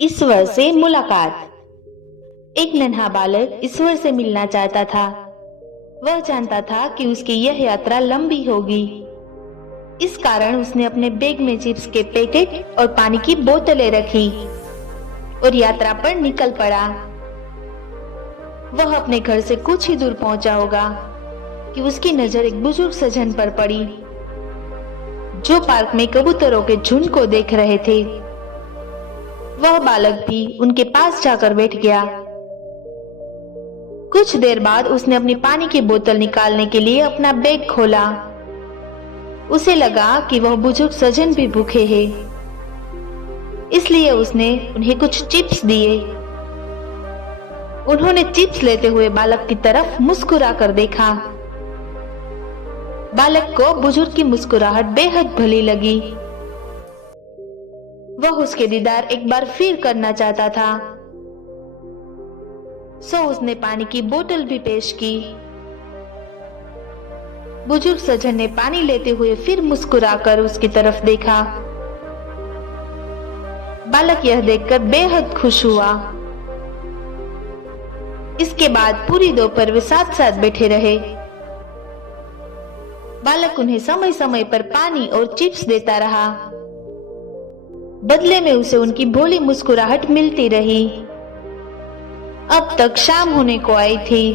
ईश्वर से मुलाकात। एक नन्हा बालक ईश्वर से मिलना चाहता था। वह जानता था कि उसकी यह यात्रा लंबी होगी। इस कारण उसने अपने बैग में चिप्स के पैकेट और पानी की बोतलें रखी और यात्रा पर निकल पड़ा। वह अपने घर से कुछ ही दूर पहुंचा होगा कि उसकी नजर एक बुजुर्ग सज्जन पर पड़ी, जो पार्क में कबूतरों के झुंड को देख रहे थे। वह बालक भी उनके पास जाकर बैठ गया। कुछ देर बाद उसने अपनी पानी की बोतल निकालने के लिए अपना बैग खोला। उसे लगा कि वह बुजुर्ग सज्जन भी भूखे हैं, इसलिए उसने उन्हें कुछ चिप्स दिए। उन्होंने चिप्स लेते हुए बालक की तरफ मुस्कुरा कर देखा। बालक को बुजुर्ग की मुस्कुराहट बेहद भली लगी। वह उसके दीदार एक बार फिर करना चाहता था, सो उसने पानी की बोतल भी पेश की। बुजुर्ग सज्जन ने पानी लेते हुए फिर मुस्कुराकर उसकी तरफ देखा। बालक यह देखकर बेहद खुश हुआ। इसके बाद पूरी दोपहर वे साथ साथ बैठे रहे। बालक उन्हें समय समय पर पानी और चिप्स देता रहा। बदले में उसे उनकी भोली मुस्कुराहट मिलती रही। अब तक शाम होने को आई थी।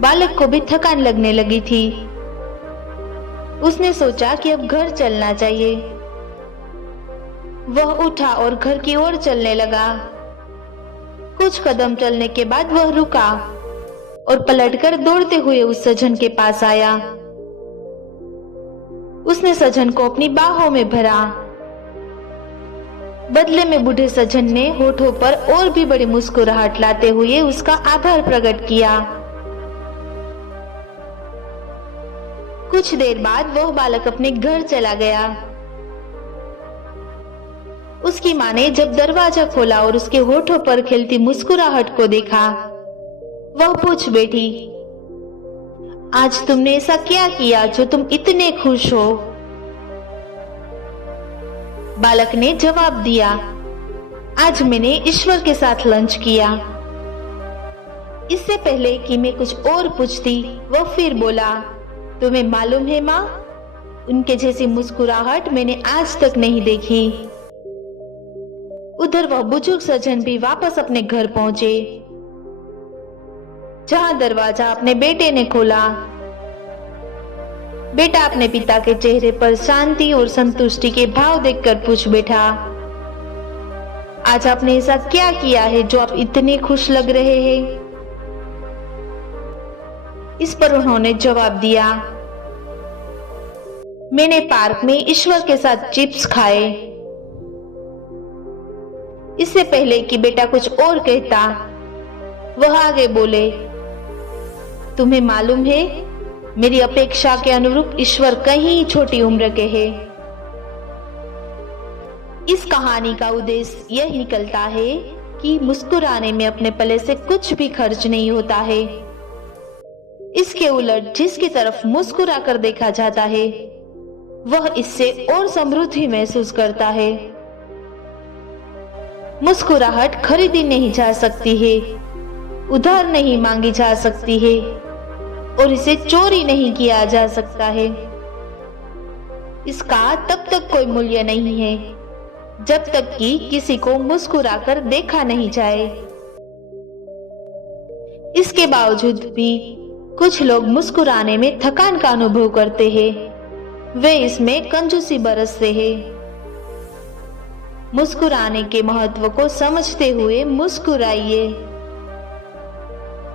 बालक को भी थकान लगने लगी थी। उसने सोचा कि अब घर चलना चाहिए। वह उठा और घर की ओर चलने लगा। कुछ कदम चलने के बाद वह रुका और पलटकर दौड़ते हुए उस सज्जन के पास आया। उसने सज्जन को अपनी बाहों में भरा। बदले में बूढ़े सज्जन ने होठों पर और भी बड़ी मुस्कुराहट लाते हुए उसका आभार प्रकट किया। कुछ देर बाद वह बालक अपने घर चला गया। उसकी मां ने जब दरवाजा खोला और उसके होठों पर खिलती मुस्कुराहट को देखा, वह पूछ बैठी, आज तुमने ऐसा क्या किया जो तुम इतने खुश हो? बालक ने जवाब दिया, आज मैंने ईश्वर के साथ लंच किया। इससे पहले कि मैं कुछ और पूछती, वह फिर बोला, तुम्हें मालूम है माँ, उनके जैसी मुस्कुराहट मैंने आज तक नहीं देखी। उधर वह बुजुर्ग सज्जन भी वापस अपने घर पहुंचे, जहां दरवाजा अपने बेटे ने खोला। बेटा अपने पिता के चेहरे पर शांति और संतुष्टि के भाव देखकर पूछ बैठा, आज आपने ऐसा क्या किया है जो आप इतने खुश लग रहे हैं? इस पर उन्होंने जवाब दिया, मैंने पार्क में ईश्वर के साथ चिप्स खाए। इससे पहले कि बेटा कुछ और कहता, वह आगे बोले, तुम्हें मालूम है, मेरी अपेक्षा के अनुरूप ईश्वर कहीं छोटी उम्र के हैं। इस कहानी का उद्देश्य यह निकलता है कि मुस्कुराने में अपने पले से कुछ भी खर्च नहीं होता है। इसके उलट जिसकी तरफ मुस्कुरा कर देखा जाता है, वह इससे और समृद्धि महसूस करता है। मुस्कुराहट खरीदी नहीं जा सकती है, उधार नहीं मांगी जा सकती है और इसे चोरी नहीं किया जा सकता है। इसका तब तक कोई मूल्य नहीं है जब तक कि किसी को मुस्कुराकर देखा नहीं जाए। इसके बावजूद भी कुछ लोग मुस्कुराने में थकान का अनुभव करते हैं। वे इसमें कंजूसी बरसते हैं। मुस्कुराने के महत्व को समझते हुए मुस्कुराइए।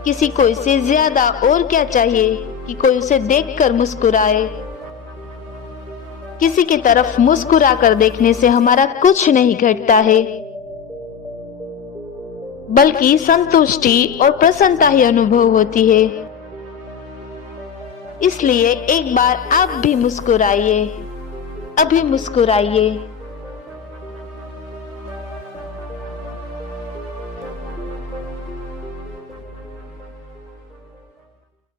किसी को इससे ज्यादा और क्या चाहिए कि कोई उसे देखकर मुस्कुराए। किसी की तरफ मुस्कुरा कर देखने से हमारा कुछ नहीं घटता है, बल्कि संतुष्टि और प्रसन्नता ही अनुभव होती है। इसलिए एक बार आप भी मुस्कुराइए, अभी मुस्कुराइए।